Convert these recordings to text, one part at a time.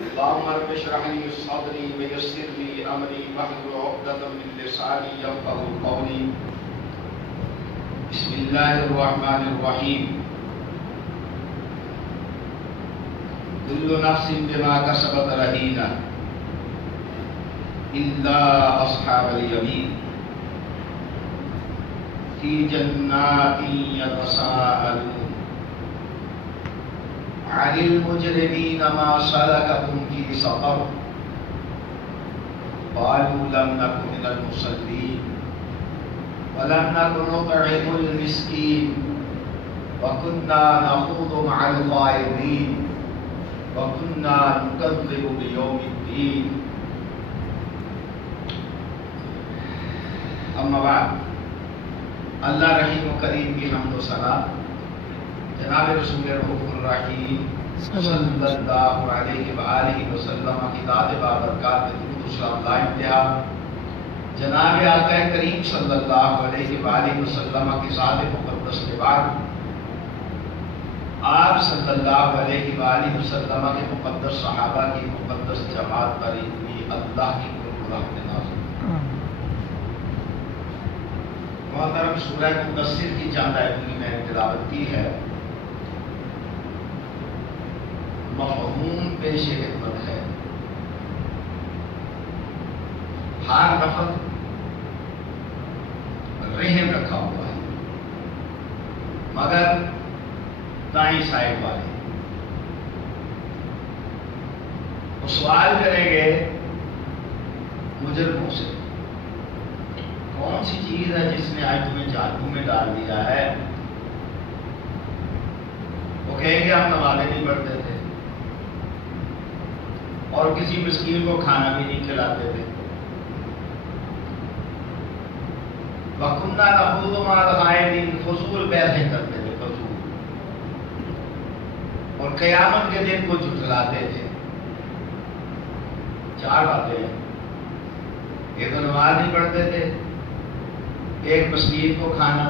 اللهم رب اشرح لي صدري ويسر لي امري واحلل عقدة من لساني يفقهوا قولي. بسم الله الرحمن الرحيم. كل نفس بما كسبت رهينة إلا أصحاب اليمين في جنات يتساءلون عن المجرمين ما سلككم في سقر قالوا لم نكن من المصلين ولم نكن نطعم المسكين وكنا نخوض مع الخائضين وكنا نكذب بيوم الدين. اما بعد. اللہ رحیم و کریم کی حمد و ثنا جناب رسول رؤوف الرحیم صلی اللہ علیہ وآلہ وسلم کی ذات بابرکات میں درود و سلام لا انتہا، جناب آقا کریم صلی اللہ علیہ وآلہ وسلم کی ذات مقدس کے بعد آپ صلی اللہ علیہ وآلہ وسلم کے مقدس صحابہ کی مقدس جماعت پر اتنی اللہ کی رحمت نازل. محترم سورہ مدثر کی چند آیتیں میں تلاوت کی ہے. مفہوم پیش خدمت ہے. ہر لفظ رحم رکھا ہوا ہے مگر دائیں سائڈ والے. وہ سوال کریں گے مجرموں سے، کون سی چیز ہے جس نے آج تمہیں جہنم میں ڈال دیا ہے؟ وہ کہیں گے ہم نمازیں نہیں پڑھتے تھے اور کسی مسکین کو کھانا بھی نہیں کھلاتے تھے. وَكُنَّا نَخُوضُ مَعَ الْخَائِضِينَ، فضول بحثیں کرتے تھے، فضول، اور قیامت کے دن کو جھٹلاتے تھے. چار باتیں ہیں. ایک تو نماز نہیں پڑھتے تھے، ایک مسکین کو کھانا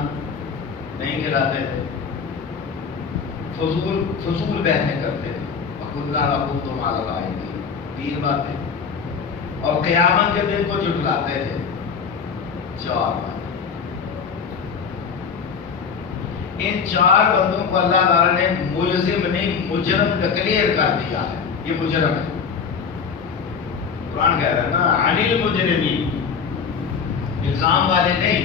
نہیں کھلاتے تھے، فضول بحثیں کرتے تھے. وَكُنَّا نَخُوضُ مَعَ الْخَائِضِينَ، تین باتیں. اور قیامت کے دن کو جھٹلاتے تھے، چار باتیں. ان چار بندوں کو اللہ تعالیٰ نے ملزم نہیں مجرم ڈکلیئر کر دیا ہے. یہ مجرم ہے. قرآن کہہ رہا ہے نا عن المجرمین، الزام والے نہیں.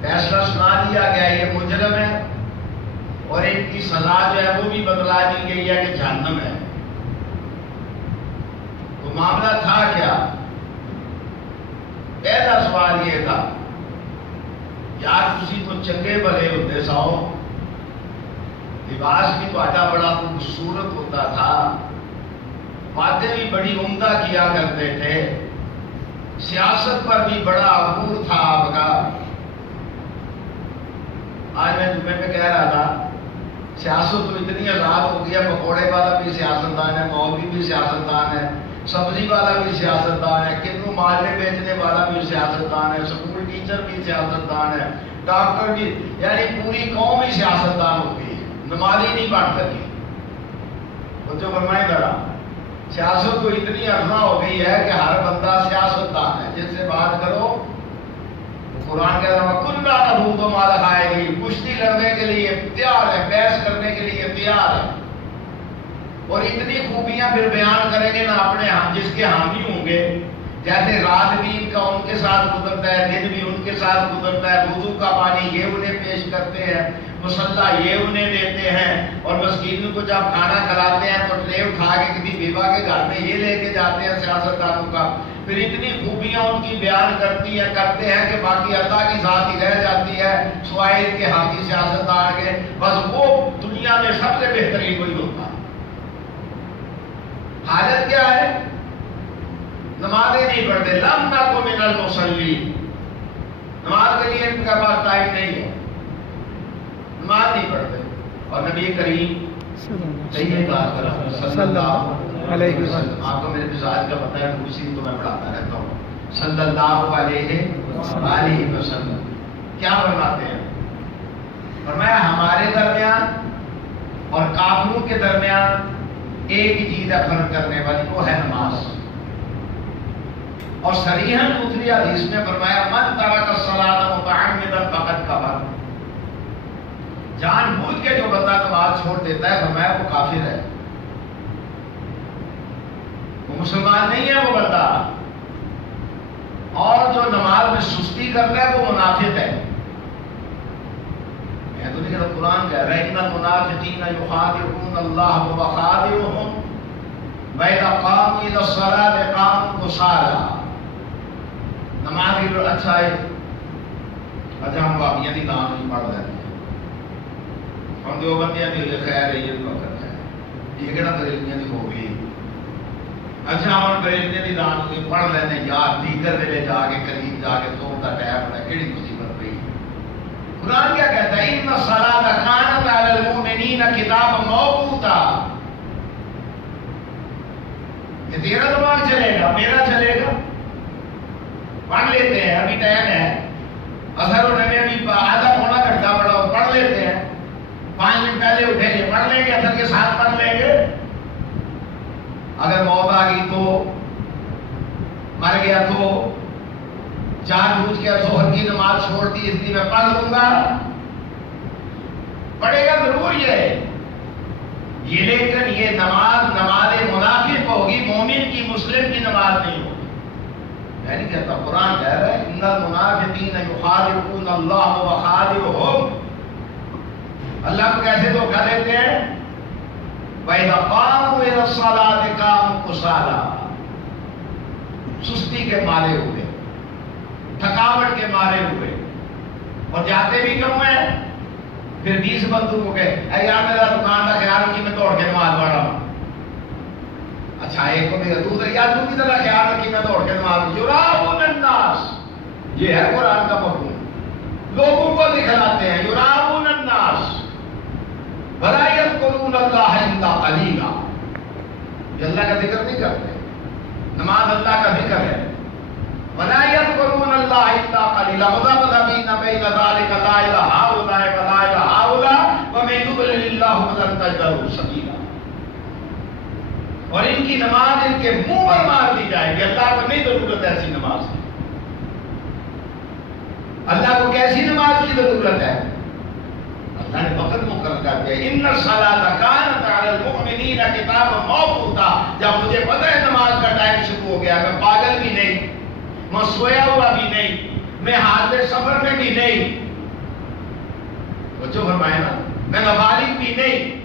فیصلہ سنا دیا گیا یہ مجرم ہے اور ان کی سزا جو ہے وہ بھی بتلا دی گئی ہے کہ جہنم ہے. تو معاملہ تھا کیا؟ پہلا سوال یہ تھا، یار تسی تو چنگے بھلے ہوتے سو، لباس بھی تہاڈا بڑا خوبصورت ہوتا تھا، باتیں بھی بڑی عمدہ کیا کرتے تھے، سیاست پر بھی بڑا عبور تھا آپ کا. آج میں جمعے پہ کہہ رہا تھا سیاست تو اتنی آزاد ہو گیا، پکوڑے والا بھی سیاستدان ہے، مولوی بھی سیاستدان ہے، سبزی والا بھی سیاستدان ہے، کنو مالے بیچنے والا بھی سیاستدان ہے، سکول ٹیچر بھی سیاستدان ہے، ڈاکٹر بھی، یعنی پوری قوم ہی سیاستدان ہو گئی ہے. نمازی نہیں بن سکی. بچوں فرمائے ذرا، سیاست تو اتنی ارزاں ہو گئی ہے کہ ہر بندہ سیاستدان ہے. جس سے بات کرو قرآن کہہ رہا ہے کُنَّا نَخُوضُ مَعَ الْخَائِضِينَ، کشتی لڑنے کے لیے تیار ہے، بحث کرنے کے لیے تیار ہے. اور اتنی خوبیاں پھر بیان کریں گے نہ اپنے جس کے حامی ہوں گے. جیسے رات بھی ان کا ان کے ساتھ گزرتا ہے، دن بھی ان کے ساتھ گزرتا ہے. وضو کا پانی یہ انہیں پیش کرتے ہیں، مصلی یہ انہیں دیتے ہیں، اور مسکینوں کو جب کھانا کھلاتے ہیں تو ٹرے اٹھا کے کسی بیوہ کے گھر میں یہ لے کے جاتے ہیں سیاستدانوں کا. پھر اتنی خوبیاں ان کی بیان کرتے ہیں کہ باقی اللہ کی ذات ہی رہ جاتی ہے سوائے ان کے حامی سیاستدان کے. بس وہ دنیا میں سب سے بہترین وہی ہوتا ہے. حالت کیا ہے؟ نمازیں نہیں پڑھتے. لم نکن من المصلین، نماز کے لیے ان کا پاس ٹائم نہیں ہے، نماز نہیں پڑھتے. اور نبی کریم صلی اللہ علیہ وسلم، آپ کو میرے مزاج کا پتہ ہے، اسی تو میں پڑھاتا رہتا ہوں. صلی اللہ علیہ وسلم کیا فرماتے ہیں؟ فرمایا ہمارے درمیان اور کافروں کے درمیان ایک ہی چیز ہے فرق کرنے والی، وہ ہے نماز۔ اور صریحاً دوسری حدیث میں فرمایا من ترک الصلاۃ متعمدا فقد کفر، جان بوجھ کے جو بندہ نماز چھوڑ دیتا ہے فرمایا وہ کافر ہے، وہ مسلمان نہیں ہے وہ بندہ۔ اور جو نماز میں سستی کرتا ہے وہ منافق ہے۔ میں تو نہیں کہتا، قرآن کہہ رہا ہے ان المنافقین یخادعون اللہ وهو خادعهم وَإِذَا قَامُوا إِلَى الصَّلَاةِ قَامُوا كُسَالَىٰ۔ نماز کی اچھا ہے، اچھا ہم واقعی دی نام نہیں پڑھ رہے ہیں، ہم دیوبندیاں بھی خیر ہے، یہ وقت ہے یہ کہنا بریلویاں دی ہو گئی، اچھا ہم بریلویاں دی نام نہیں پڑھ لینے یار دیگر ویلے جا کے قریب جا کے تو دا ٹائم ہے، کیڑی مصیبت پئی۔ قرآن کیا کہتا ہے ان الصلاۃ کانت علی المؤمنین کتابا موقوتا۔ یہ تیرا دماغ چلے گا، میرا چلے گا، پڑھ لیتے ہیں، ابھی ٹائم ہے، اثر ہونے میں ابھی آدھا پونا گھنٹہ پڑھا پڑھ لیتے ہیں، 5 منٹ پہلے اٹھیں گے پڑھ لیں گے، اثر کے ساتھ پڑھ لیں گے۔ اگر موت آ گئی تو، مر گیا تو، جان بوجھ کے ظہر کی نماز چھوڑ دی اس لیے میں پڑھ لوں گا، پڑھے گا ضرور یہ لیکن یہ نماز منافق ہوگی، مومن کی مسلم کی نماز نہیں ہوگی۔ میں نہیں کہتا، قرآن کہہ رہا ہے ان المنافقین یخادعون اللہ وهو خادعهم۔ اللہ کو کیسے دھوکہ دیتے ہیں؟ وَإِذَا قَامُوا إِلَى الصَّلَاةِ قَامُوا كُسَالَىٰ، سستی کے مارے ہوئے، تھکاوٹ کے مارے ہوئے، اور جاتے بھی کیوں ہیں؟ پھر 20 بندوں کو کہے اے یار میرا دکان کا خیال رکھی میں دوڑ کے نماز پڑھ رہا ہوں۔ اچھا ایک کو بھی دوسرے یار تو کی طرح خیال رکھی میں دوڑ کے نماز، یراؤن الناس، یہ ہے قرآن کا مفہوم، لوگوں کو دکھلاتے ہیں، یراؤن الناس ولا یذکرون اللہ الا قلیلا، یہ اللہ کا ذکر نہیں کرتے، نماز اللہ کا ذکر ہے، ولا یذکرون اللہ الا قلیلا مذبذبین بین ذلک لا الہ ہؤلاء ولا الہ ہؤلاء ومن یضلل اللہ فلن تجد له سبیلا۔ اور ان کی نماز ان کے منہ پر مار دی جائے گی، اللہ کو نہیں ضرورت ایسی نماز کی، اللہ کو کیسی نماز کی ضرورت ہے؟ اللہ نے وقت مقرر کر دیا ان الصلاۃ کانت علی المؤمنین کتابا موقوتا۔ جب مجھے پتہ ہے نماز کا ٹائم شروع ہو گیا، میں پاگل بھی نہیں، میں سویا ہوا بھی نہیں، میں حاضر سفر میں بھی نہیں، بچوں فرمائے نا، میں نابالغ بھی نہیں،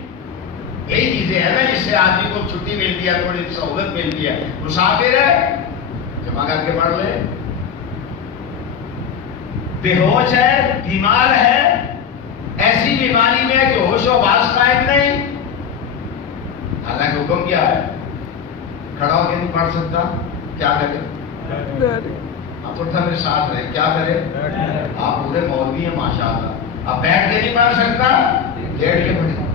یہی چیزیں ہیں نا جس سے آدمی کو چھٹی ملتی ہے، تھوڑی سہولت ملتی ہے۔ مسافر ہے جمع کر کے پڑھ لے، بے ہوش ہے، بیمار ہے، ایسی بیماری میں کہ ہوش و حواس قائم نہیں، حالانکہ حکم کیا ہے؟ کھڑا ہو کے نہیں پڑھ سکتا، کیا کرے؟ آپ تو میرے ساتھ رہے، کیا کرے؟ آپ پورے مولوی ہیں ماشاءاللہ، آپ بیٹھ کے نہیں پڑھ سکتا، لیٹ کے پڑھے،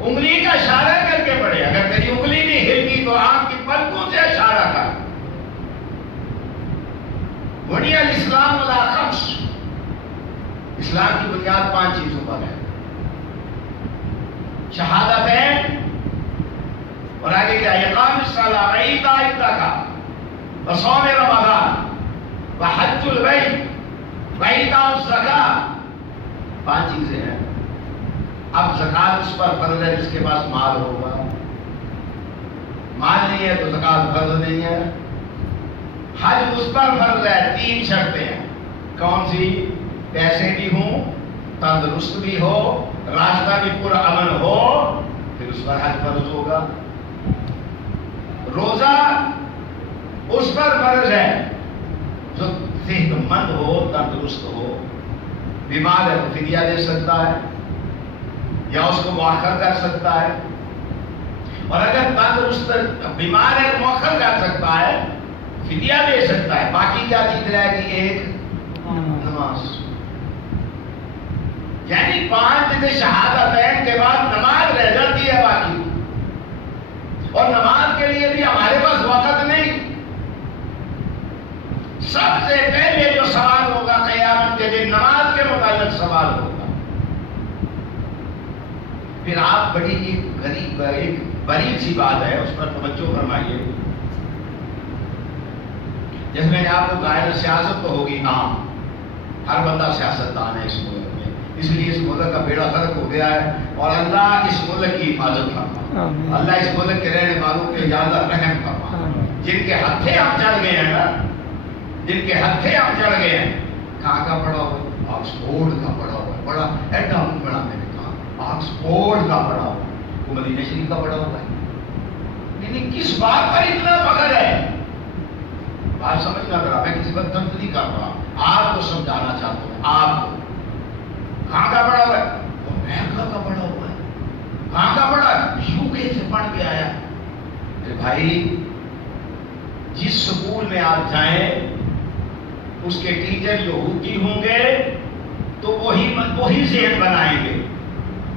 انگلی کا اشارہ کر کے پڑھے، اگر تیری انگلی نہیں ہلتی تو آپ کی پلکوں سے اشارہ کر۔ بنی الاسلام علی خمس، اسلام کی بنیاد 5 چیزوں پر ہے، شہادتین، اور آگے کیا؟ اقام الصلاۃ وایتاء الزکاۃ وصوم رمضان وحج البیت وایتاء الزکاۃ، 5 چیزیں ہیں۔ اب زکات اس پر فرض ہے جس کے پاس مال ہوگا، مال نہیں ہے تو زکات فرض نہیں ہے۔ حج اس پر فرض ہے، 3 شرطیں ہیں، کون سی؟ پیسے بھی ہوں، تندرست بھی ہو، راستہ بھی پرامن ہو، پھر اس پر حج فرض ہوگا۔ روزہ اس پر فرض ہے جو صحت مند ہو، تندرست ہو، بیمار ہے تو فدیہ دے سکتا ہے یا اس کو مؤخر کر سکتا ہے، اور اگر تندرست بیمار ہے تو مؤخر کر سکتا ہے، فدیہ دے سکتا ہے۔ باقی کیا چیز رہے گی؟ ایک نماز، یعنی 5 شہادتین کے بعد نماز رہ جاتی ہے باقی، اور نماز کے لیے بھی ہمارے پاس وقت نہیں۔ سب سے پہلے جو سوال ہوگا قیامت کے دن نماز کے متعلق سوال ہوگا، پھر آپ بڑی ایک بریک سی بات ہے، اس پر توجہ فرمائیے. جیسے میں نے آپ کو کہا ہے سیاست تو ہوگی عام، ہر بندہ سیاستدان ہے اس ملک میں، اس لیے اس ملک کا بیڑا غرق ہو گیا ہے. اور اللہ اس ملک کی حفاظت فرما، اللہ اس ملک کے رہنے والوں کے زیادہ رحم فرما. جن کے ہتھے ہم چڑھ گئے ہیں نا، جن کے ہتھے ہم چڑھ گئے ہیں، کہاں کا پڑا ہوا؟ آکسفورڈ کا پڑا ہوا ہے، بڑا ایڈا بڑا، میں نے کہا آکسفورڈ کا پڑا ہوا، وہ مدینہ شریف کا پڑا ہوا ہے. یعنی کس بات پر اتنا فخر ہے؟ بات سمجھنا ذرا، میں کسی پر تنقید نہیں کر رہا، آپ کو سمجھانا چاہتا ہوں. آپ کو کہاں کا پڑا ہوا ہے؟ وہ امریکہ کا پڑا ہوا ہے. کہاں کا پڑا ہے؟ UK سے پڑھ کے آیا. میرے بھائی، جس سکول میں آپ جائیں اس کے ٹیچر یہودی ہوں گے تو وہی ذہن بنائیں گے،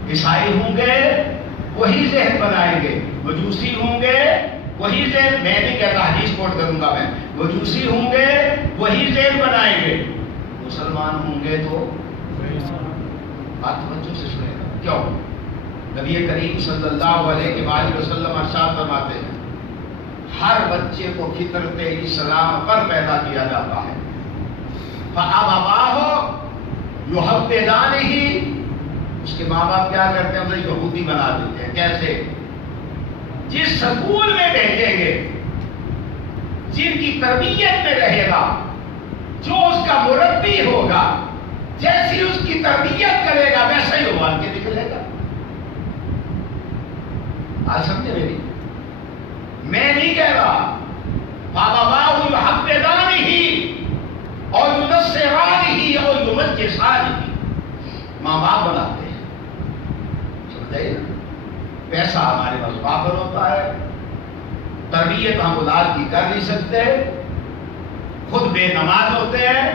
عیسائی ہوں گے وہی ذہن بنائیں گے، مجوسی ہوں گے وہی ذہن، میں نہیں کہتا حدیث کوٹ کروں گا میں، مجوسی ہوں گے وہی ذہن بنائیں گے. مسلمان ہوں گے تو بات توجہ سے سنیں گا. کیوں؟ نبی کریم صلی اللہ علیہ وآلہ وسلم ارشاد فرماتے ہیں ہر بچے کو فطرت اسلام پر پیدا کیا جاتا ہے. فَأَبَوَاهُ يُحَوِّدَانِهِ، اس کے ماں باپ کیا کرتے ہیں؟ اسے یہودی بنا دیتے ہیں. کیسے؟ جس سکول میں بھیجیں گے، جن کی تربیت میں رہے گا، جو اس کا مربی ہوگا، جیسی اس کی تربیت کرے گا ویسا ہی ابھر کے نکلے گا. آج سمجھے میری؟ میں نہیں کہہ رہا. فَأَبَوَاهُ يُحَوِّدَانِهِ اور يُنَصِّرَانِهِ اور يُمَجِّسَانِهِ، ماں باپ بناتے ہیں. سمجھے؟ پیسہ ہمارے پاس وافر ہوتا ہے، تربیت ہم اولاد کی کر نہیں سکتے، خود بے نماز ہوتے ہیں،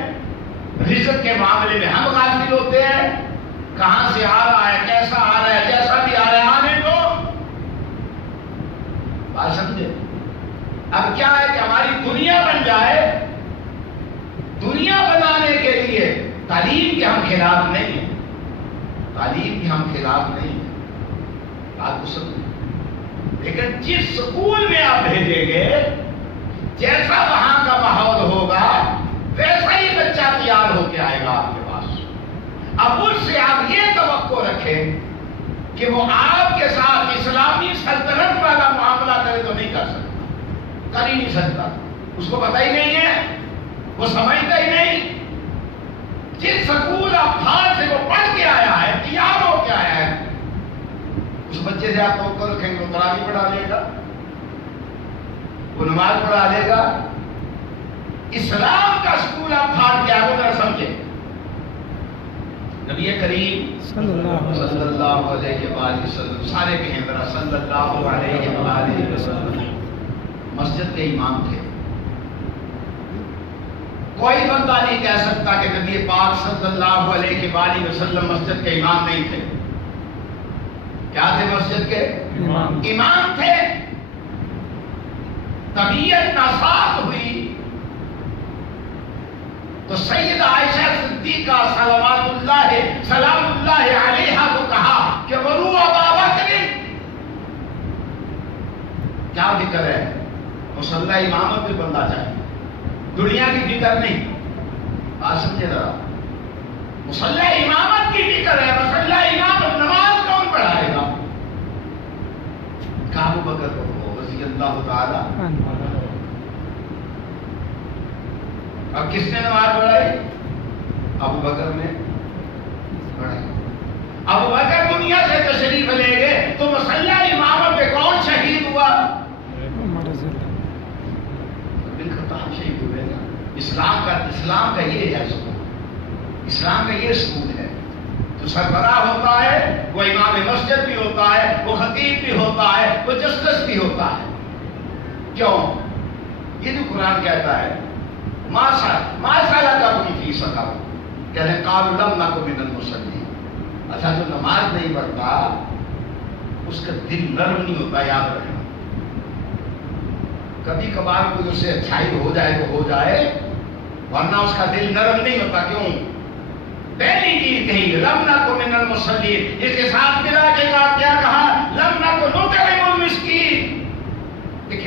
رزق کے معاملے میں ہم غافل ہوتے ہیں. کہاں سے آ رہا ہے، کیسا آ رہا ہے، جیسا بھی آ رہا ہے آنے دو. بات سمجھے؟ اب کیا ہے کہ ہماری دنیا بن جائے. دنیا بنانے کے لیے تعلیم کے ہم خلاف نہیں ہیں، تعلیم کے ہم خلاف نہیں ہیں، بات کو سمجھیں. لیکن جس سکول میں آپ بھیجیں گے، جیسا وہاں کا ماحول ہوگا ویسا ہی بچہ تیار ہو کے آئے گا آپ کے پاس. اب اس سے آپ یہ توقع رکھیں کہ وہ آپ کے ساتھ اسلامی سلطنت والا معاملہ کرے تو نہیں کر سکتا، کر ہی نہیں سکتا. اس کو پتہ ہی نہیں ہے، وہ سمجھتا ہی نہیں. جس سکول افغان سے وہ پڑھ کے آیا ہے، تیار ہو کے آیا ہے، اس بچے سے آپ توقع رکھیں گے وہ تراویح پڑھا لے گا، وہ نماز پڑھا لے گا. اسلام کا سکول آپ پھاڑ کے آگے ذرا سمجھے. نبی کریم صلی اللہ علیہ وآلہ وسلم، سارے کہیں ذرا صلی اللہ علیہ وآلہ وسلم، مسجد کے امام تھے. کوئی بندہ نہیں کہہ سکتا کہ نبی پاک صلی اللہ علیہ وآلہ وسلم مسجد کے امام نہیں تھے. کیا تھے؟ مسجد کے امام تھے. طبیعت ناساز ہوئی تو سیدہ عائشہ صدیقہ سلام اللہ علیہا کو کہا کہ مرو ابا بکر. کیا فکر ہے؟ مصلی امامت بھی بننا چاہیے، دنیا کی فکر نہیں. بات سمجھے ذرا، مصلی امامت کی فکر ہے. مصلی امامت نماز کون پڑھائے گا؟ ابو بکر کو رضی اللہ تعالی. اب کس نے نماز پڑھائی؟ ابو بکر نے پڑھائی. ابو بکر دنیا سے تشریف لے گئے تو مصلی امامت پہ کون شہید ہوا؟ بالخطاب شہید ہوئے نا. اسلام کا یہ ہے سکون، اسلام کا یہ سکون ہے. جو سربراہ ہوتا ہے وہ امام مسجد بھی ہوتا ہے، وہ خطیب بھی ہوتا ہے، وہ جسٹس بھی ہوتا ہے. کیوں؟ یہ جو قرآن کہتا ہے ما سالککم فی سقر، کہتے ہیں قالوا لم نک من المصلین. اچھا، جو نماز نہیں پڑھتا اس کا دل نرم نہیں ہوتا. یاد رکھنا، کبھی کبھار کوئی اس سے اچھائی ہو جائے تو ہو جائے، ورنہ اس کا دل نرم نہیں ہوتا. کیوں؟ پہلی چیز کہی لم نک من المصلین، اس کے ساتھ ملا کے کہا کیا؟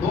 2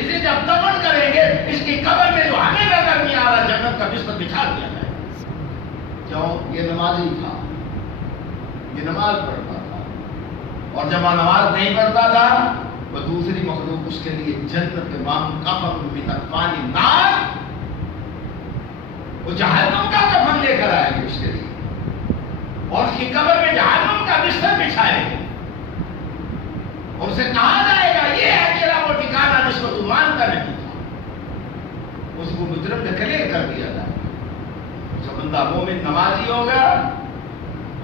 اسے جب دفن کریں گے اس کی قبر میں جو ہمیں نظر نہیں آ رہا جنت کا بستر بچھا دیا جائے گا. کیوں؟ یہ نمازی تھا، یہ نماز پڑھتا تھا، اور جب وہ نماز نہیں پڑھتا تھا وہ دوسری مخلوق اس کے لیے جنت کے مام کفن من اکفان نار، وہ جہنم کا کفن لے کر آئے گی اس کے لیے، اور اس کی قبر میں جہنم کا بستر بچھائے گی، اور اسے کہا جائے گا یہ ہے تیرا وہ ٹھکانہ جس کو تو مانتا نہیں تھا. اس کو مجرم ڈکلیئر کر دیا جائے گا. جو بندہ مومن نمازی ہوگا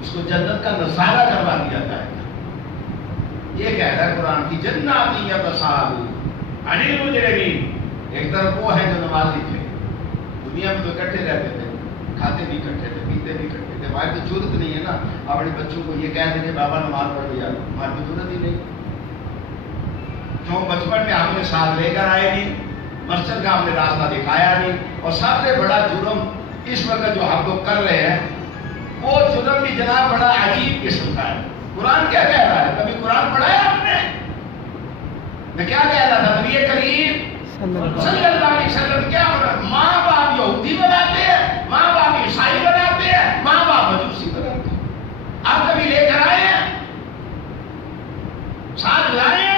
اس کو جنت کا نظارہ کروا دیا جائے گا. یہ کہہ رہا ہے قرآن کی جناتی یتصاءلون عن المجرمین. ایک طرف وہ ہے جو نمازی تھے، دنیا میں تو اکٹھے رہتے تھے، کھاتے بھی اکٹھے تھے، پیتے بھی اکٹھے تھے. ہماری تو ضرورت نہیں ہے نا اپنے بچوں کو یہ کہہ دیں کہ بابا نماز پڑھ لیا، ہماری تو ضرورت ہی نہیں. جو بچپن میں ہم نے ساتھ لے کر آئے نہیں، مسجد کا ہم نے راستہ دکھایا نہیں. اور سب سے بڑا جرم اس وقت جو ہم لوگ کر رہے ہیں وہ جرم بھی جناب بڑا عجیب قسم کا ہے. قرآن کیا کہہ رہا ہے؟ کبھی قرآن پڑھا ہے آپ نے؟ میں کیا کہہ رہا تھا؟ نبی کریم صلی اللہ علیہ وسلم کیا ہو رہا؟ ماں باپ یہودی بناتے ہیں، ماں باپ عیسائی بناتے ہیں، ماں باپ مجوسی بناتے ہیں. آپ کبھی لے کر آئے ہیں؟ ساتھ لائے ہیں؟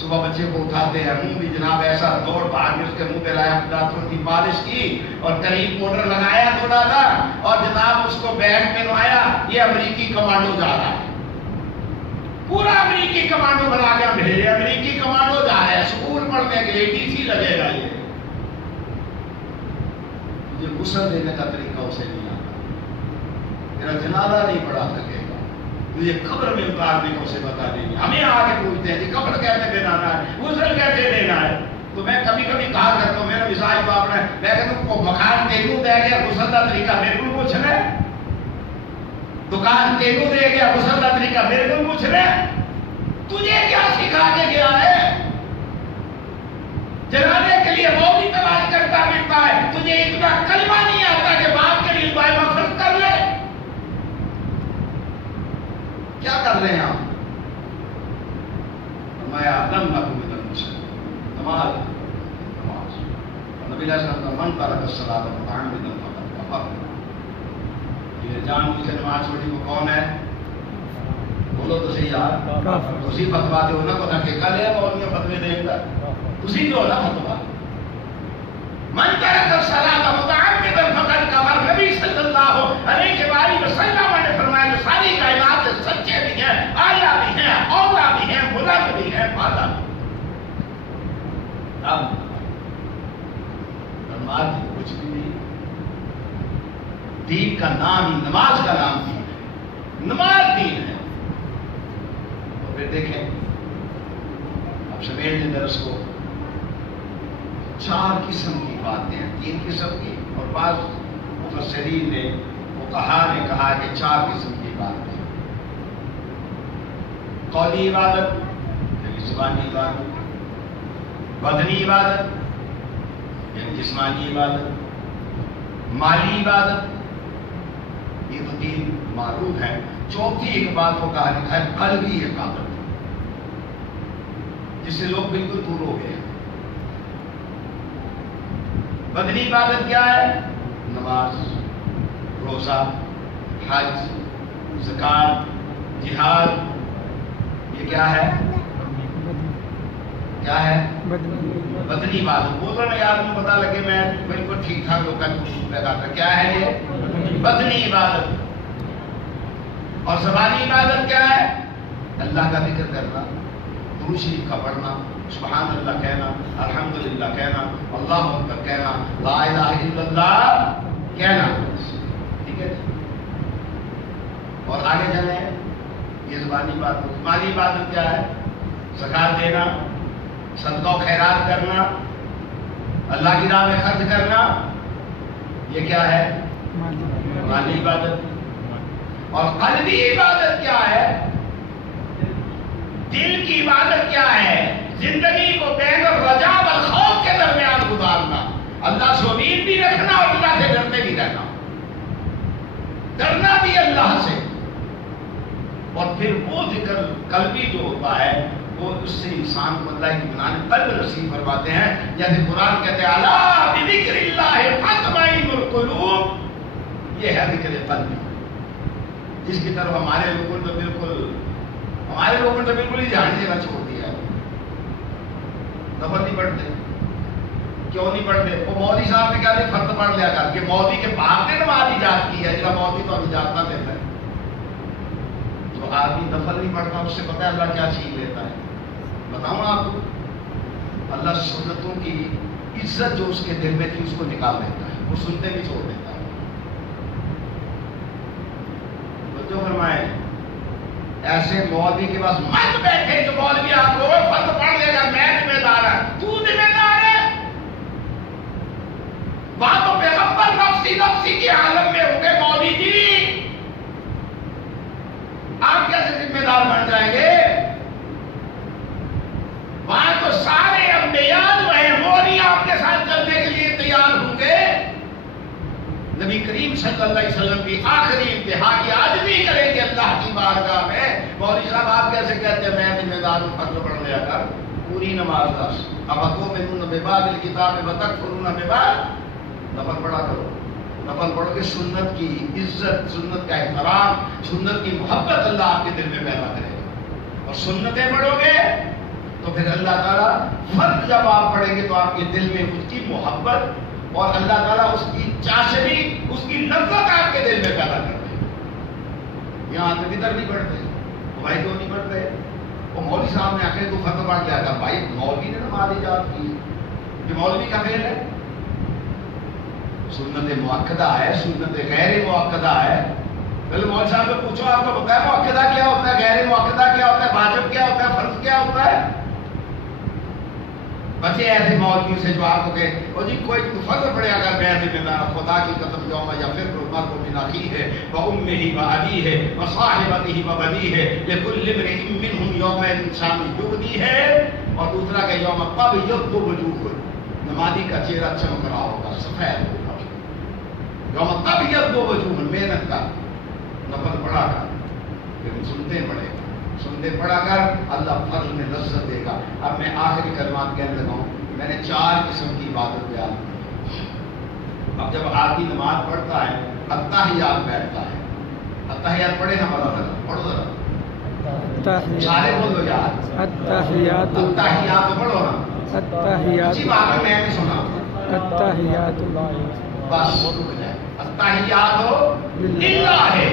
صبح بچے کو اٹھاتے ہیں، منہ بھی جناب ایسا دوڑ بھاگ اس کے منہ پہ لایا، دانتوں کی پالش کی اور کریم پاؤڈر لگایا تھوڑا سا، اور جناب اس کو بیگ میں نوایا. یہ امریکی کمانڈو جا رہا ہے، پورا امریکی کمانڈو بنا کے بھیجے. امریکی کمانڈو جا رہا ہے اسکول پڑھنے کے لیے، ٹی سی لگے گا. یہ مجھے غسل دینے کا طریقہ اسے نہیں آتا، میرا جنازہ نہیں پڑھا سکے گا، مجھے قبر میں اتارنے کو اسے بتا دیں گے. ہمیں آگے پوچھتے ہیں کہ قبر کیسے بنانا ہے، غسل کیسے دینا ہے. تو میں کبھی کبھی کہا کرتا ہوں، میرا مزاج باپ نے، میں کہتا ہوں مکان تینوں دے گیا، غسل کا طریقہ میرے کو پوچھ رہے. دکان تینوں دے گیا، غسل کا طریقہ میرے کو پوچھ رہے. تجھے کیا سکھا کے گیا ہے؟ جنازے کے لیے وہ بھی تلاش کرتا پھرتا ہے، تجھے اتنا کلمہ نہیں آتا کہ باپ کے لیے دعائیں مغفرت کر لے. کیا کر رہے ہیں آپ؟ فرمایا لم نکن من المصلین. نماز نماز. نبی علیہ السلام کا من ترک الصلاۃ متعمدا فقد کفر. یہ جان بوجھ کے نماز چھوڑی وہ کون ہے؟ بولو تو صحیح یار. اسی فتوا دے ہونا پتہ کہ کل ہے مولوی فتوی دے گا اسی جو ہونا فتوا. من ترک الصلاۃ متعمدا فقد کفر. نبی صلی اللہ علیہ وسلم نے فرمایا کہ ساری کائنات سچے بھی ہیں، اعلیٰ بھی ہیں، اولا بھی ہیں، بلند بھی ہیں، بالا بھی. اب نماز کچھ بھی نہیں، دین کا نام ہی، نماز کا نام دین ہے، نماز دین ہے. تو پھر دیکھیں اب سمیٹ دیں درس کو. 4 قسم کی باتیں ہیں، 3 قسم کی، اور بعض مفسرین نے فقہا نے کہا کہ 4 قسم کی باتیں. قولی عبادت یعنی زبانی عبادت، بدنی عبادت یعنی جسمانی عبادت، مالی عبادت. یہ تو 3 معروف ہیں. چوتھی ایک بات کو کہا لکھا ہے قلبی عبادت، جس سے لوگ بالکل دور ہو گئے. بدنی عبادت کیا ہے؟ نماز، روزہ، حج، زکات، جہاد. یہ کیا ہے؟ کیا ہے؟ بدنی عبادت. بول رہا نا یار تم پتا لگے میں بالکل ٹھیک ٹھاک لوگ کا پیدا کر. کیا ہے یہ؟ بدنی عبادت. اور زبانی عبادت کیا ہے؟ اللہ کا ذکر کرنا، درود شریف کا پڑھنا، سبحان اللہ کہنا، الحمدللہ کہنا، اللہ اکبر کہنا، لا الہ الا اللہ کہنا. ٹھیک ہے. اور آگے چلیں. یہ زبانی بات. مالی عبادت کیا ہے؟ زکات دینا، صدقہ و خیرات کرنا، اللہ کی راہ میں خرچ کرنا. یہ کیا ہے؟ مالی عبادت. اور قلبی عبادت کیا ہے؟ دل کی عبادت کیا ہے؟ زندگی کو بین الرجا والخوف کے درمیان گزارنا، اللہ سے امید بھی رکھنا اور اللہ سے ڈرتے بھی رہنا. ڈرنا بھی اللہ سے. اور پھر وہ ذکر قلبی جو ہوتا ہے وہ اس سے انسان کو اللہ کی بنانے قلب نصیب فرماتے ہیں. جیسے قرآن کہتے ہیں الا بذکر اللہ تطمئن القلوب، یہ ہے ذکر قلبی، جس کی طرف ہمارے لوگوں نے تو بالکل ہی دھیان دینا چھوڑ دیا. نفل نہیں پڑھتے، کیوں نہیں پڑھتے؟ وہ مودی صاحب نے کہا فرض پڑھ لیا کر کے، مودی کے باپ نے نماز ایجاد کی ہے، جب مودی تو ابھی ایجاد نہ دیتا ہے. جو آدمی نفل نہیں پڑھتا اس سے پتہ ہے اللہ کیا چھین لیتا ہے. بتاؤں آپ کو، اللہ سنتوں کی عزت جو اس کے دل میں تھی اس کو نکال دیتا ہے، وہ سنتے بھی چھوڑ دیتا ہے. تو جو فرمائے ایسے مولوی کے پاس مت بیٹھے جو مولوی آپ کو فرض پڑھ لے گا میں ذمہ دار ہوں، تو ذمہ دار ہے. وہاں تو پیغمبر نفسی کے عالم میں ہوں گے مولوی جی، آپ کیسے ذمہ دار بن جائیں گے؟ وہاں تو سارے انبیاء جو ہیں وہ نہیں آپ کے ساتھ چلنے کے لیے تیار ہوں گے. نبی کریم صلی اللہ علیہ وسلم کی آخری انتہا کی عاجزی کریں گے اللہ کی بارگاہ میں. مولوی صاحب آپ کیسے کہتے ہیں میں ذمہ دار ہوں فرض پڑھ لیا کر؟ پوری نماز دس اب تؤمنون ببعض الکتاب وتکفرون ببعض. نفل پڑھا کرو، نفل پڑھ کے سنت کی عزت، سنت کا احترام، سنت کی محبت اللہ آپ کے دل میں پیدا کرے گا. اور سنتیں پڑھو گے تو پھر اللہ تعالیٰ فرض جب آپ پڑھیں گے تو آپ کے دل میں اس کی محبت اور اللہ تعالیٰ اس کی چاشنی، اس کی لذت آپ کے دل میں پیدا کر دے. یہاں آتے بھی نہیں پڑھتے، بھائی کیوں نہیں پڑھتے؟ وہ مولوی صاحب نے آخر تو فتح پڑھ لیا تھا. بھائی مولوی نے نماز ایجاد کی، یہ مولوی کا فعل ہے. سنت مؤکدہ ہے، سنت غیر مؤکدہ ہے. پہلے مولوی صاحب سے پوچھو آپ کو پتا ہے مؤکدہ کیا ہوتا ہے، غیر مؤکدہ کیا ہوتا ہے، واجب کیا ہوتا ہے، فرض کیا ہوتا ہے؟ بچے ایسے مولوی سے جو آپ کو کہ وہ جی کوئی فرض پڑے اگر میں ذمہ دار خدا کی قسم یوم یا پھر المرء من اخیہ وامہ وابیہ وصاحبتہ وبنیہ لکل امرئ منہم یومئذ شأن یغنیہ. اور دوسرا کہ یوم تبیض وجوہ، نمازی کا چہرہ چمک رہا ہوگا، سفید ہوگا. یوم تبیض وجوہ، محنت کا نفل پڑھا کر لیکن سنتے پڑھے گا، سنتے پڑھا کر اللہ فضل میں لذت دے گا. اب میں آخری کلمات کہنے لگا ہوں. میں نے 4 قسم کی عبادت بیان کی. اب جب آدمی نماز پڑھتا ہے التحیات بیٹھتا ہے، التحیات پڑھے نا بڑا پڑھو ذرا سارے بولو یار التحیات، التحیات پڑھو نا. التحیات اسی بات میں بھی سنا التحیات بس رک جائے. التحیات للہ ہے.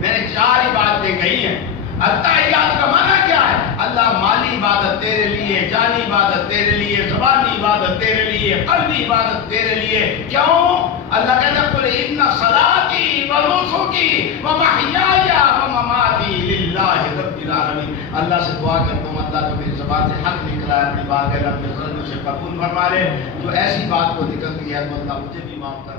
میں نے 4 عبادتیں کہی ہیں. التحیات کا معنی کیا ہے؟ اللہ مالی عبادت تیرے لیے، جانی عبادت تیرے لیے، زبانی عبادت تیرے لیے، قلبی عبادت تیرے لیے. کیوں؟ اللہ کہتا ہے قل ان صلاتی و نسکی و محیای و مماتی للہ رب العالمین. اللہ سے دعا کرتا ہوں اللہ جو میری زبان سے حق نکلا ہے اپنی بات ہے اللہ اپنے ظلم سے قبول فرما لے. جو ایسی بات کو نکلتی ہے تو اللہ مجھے بھی معاف کر